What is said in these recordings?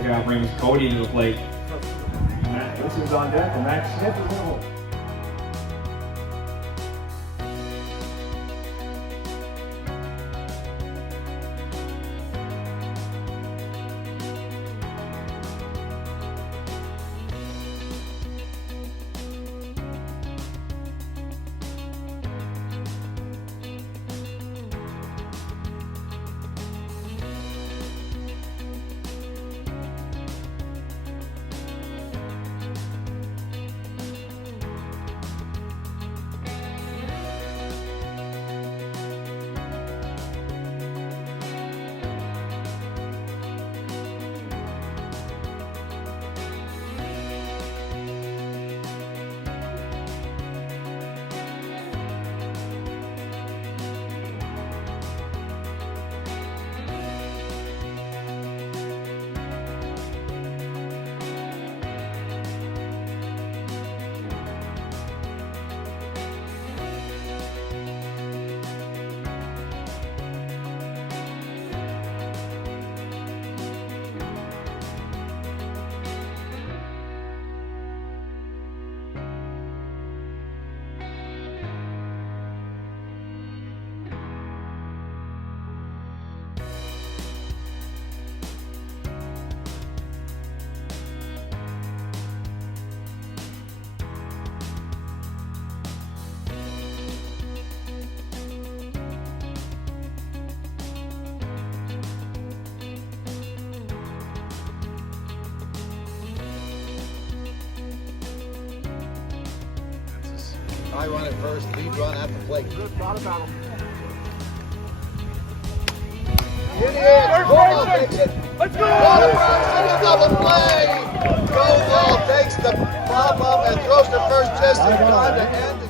The guy brings Cody into the plate. Matt Wilson's on deck, and Max Smith is in the hole. I run at first, lead run at the plate. Good, thought about him. It is! Ball takes it! Let's go! Double play! Ball takes the pop-up and throws to first just in time to end.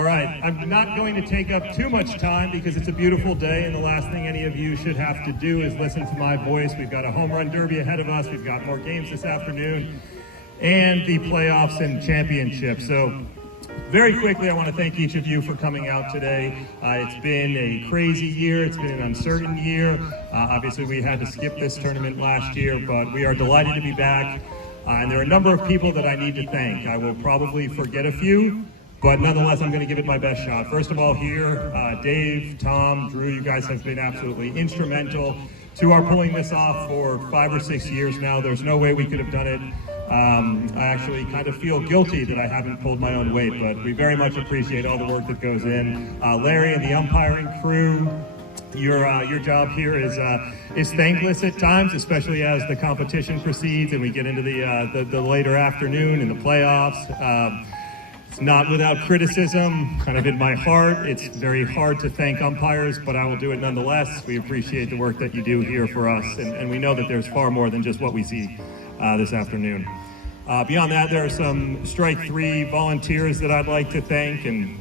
All right, I'm not going to take up too much time because it's a beautiful day, and the last thing any of you should have to do is listen to my voice. We've got a home run derby ahead of us. We've got more games this afternoon and the playoffs and championship. So very quickly, I want to thank each of you for coming out today. It's been a crazy year. It's been an uncertain year. Obviously, we had to skip this tournament last year, but we are delighted to be back. And there are a number of people that I need to thank. I will probably forget a few, but nonetheless, I'm going to give it my best shot. First of all, here, Dave, Tom, Drew, you guys have been absolutely instrumental to our pulling this off for 5 or 6 years now. There's no way we could have done it. I actually kind of feel guilty that I haven't pulled my own weight, but we very much appreciate all the work that goes in. Larry and the umpiring crew, your job here is thankless at times, especially as the competition proceeds and we get into the later afternoon and the playoffs. It's not without criticism, kind of in my heart. It's very hard to thank umpires, but I will do it nonetheless. We appreciate the work that you do here for us, and we know that there's far more than just what we see this afternoon. Beyond that, there are some Strike 3 volunteers that I'd like to thank, and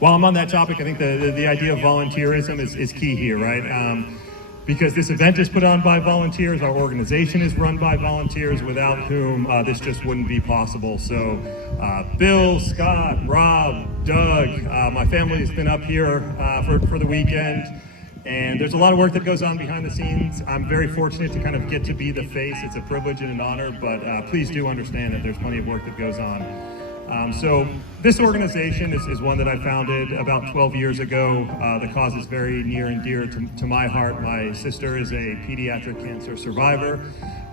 while I'm on that topic, I think the idea of volunteerism is key here, right? Because this event is put on by volunteers, our organization is run by volunteers, without whom this just wouldn't be possible. So Bill, Scott, Rob, Doug, my family has been up here for the weekend, and there's a lot of work that goes on behind the scenes. I'm very fortunate to kind of get to be the face. It's a privilege and an honor, but please do understand that there's plenty of work that goes on. So this organization is one that I founded about 12 years ago. The cause is very near and dear to my heart. My sister is a pediatric cancer survivor.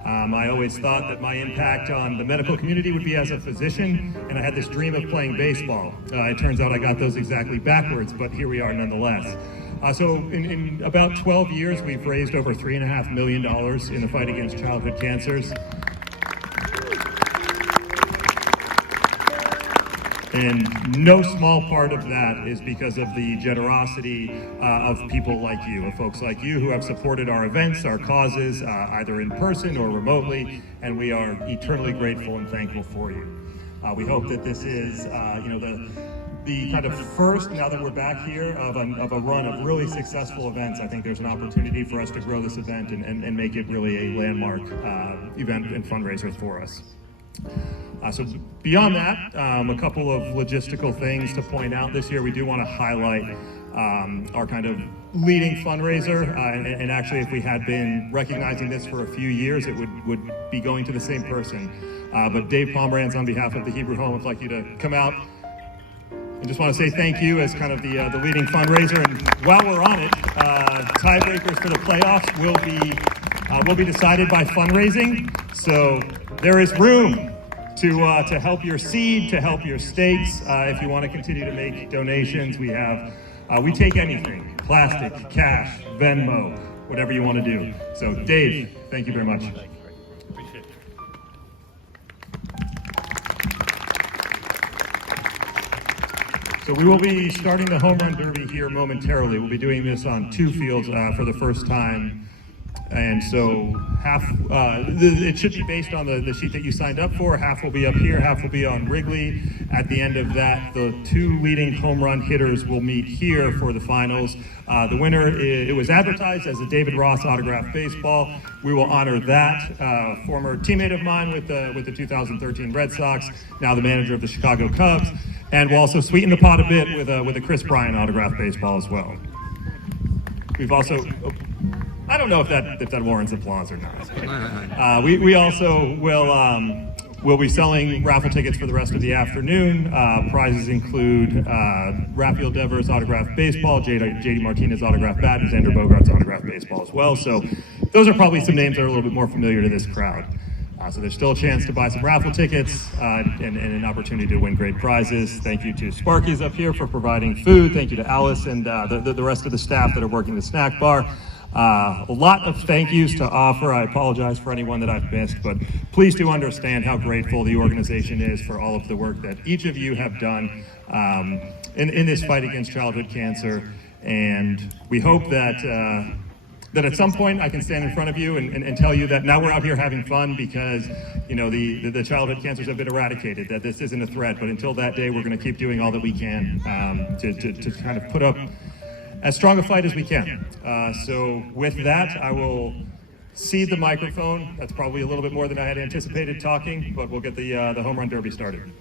I always thought that my impact on the medical community would be as a physician, and I had this dream of playing baseball. It turns out I got those exactly backwards, but here we are nonetheless. So in about 12 years, we've raised over $3.5 million in the fight against childhood cancers. And no small part of that is because of the generosity of people like you, of folks like you who have supported our events, our causes, either in person or remotely, and we are eternally grateful and thankful for you. We hope that this is, the kind of first, now that we're back here, of a run of really successful events. I think there's an opportunity for us to grow this event and make it really a landmark event and fundraiser for us. So beyond that, a couple of logistical things to point out this year. We do want to highlight our kind of leading fundraiser, and actually if we had been recognizing this for a few years, it would be going to the same person. But Dave Pomeranz, on behalf of the Hebrew Home, would like you to come out. I just want to say thank you as kind of the leading fundraiser, and while we're on it, tiebreakers for the playoffs will be decided by fundraising. So there is room to help your seed, to help your stakes. If you want to continue to make donations, we take anything: plastic, cash, Venmo, whatever you want to do. So Dave, thank you very much. Appreciate it. So we will be starting the home run derby here momentarily. We'll be doing this on 2 fields for the first time. And so it should be based on the sheet that you signed up for. Half will be up here, half will be on Wrigley. At the end of that, the 2 leading home run hitters will meet here for the finals. The winner, it was advertised as a David Ross autographed baseball. We will honor that. Former teammate of mine with the 2013 Red Sox, now the manager of the Chicago Cubs. And we'll also sweeten the pot a bit with a Chris Bryant autographed baseball as well. We've also, I don't know if that warrants applause or not. We also will be selling raffle tickets for the rest of the afternoon. Prizes include Rafael Devers autographed baseball, JD Martinez autographed bat, and Xander Bogaerts autographed baseball as well. So those are probably some names that are a little bit more familiar to this crowd. So there's still a chance to buy some raffle tickets and an opportunity to win great prizes. Thank you to Sparky's up here for providing food. Thank you to Alice and the rest of the staff that are working the snack bar. A lot of thank yous to offer. I apologize for anyone that I've missed, but please do understand how grateful the organization is for all of the work that each of you have done in this fight against childhood cancer. And we hope that that at some point I can stand in front of you and tell you that now we're out here having fun because, you know, the childhood cancers have been eradicated, that this isn't a threat. But until that day, we're going to keep doing all that we can to kind of put up as strong a fight as we can. So with that, I will cede the microphone. That's probably a little bit more than I had anticipated talking, but we'll get the Home Run Derby started.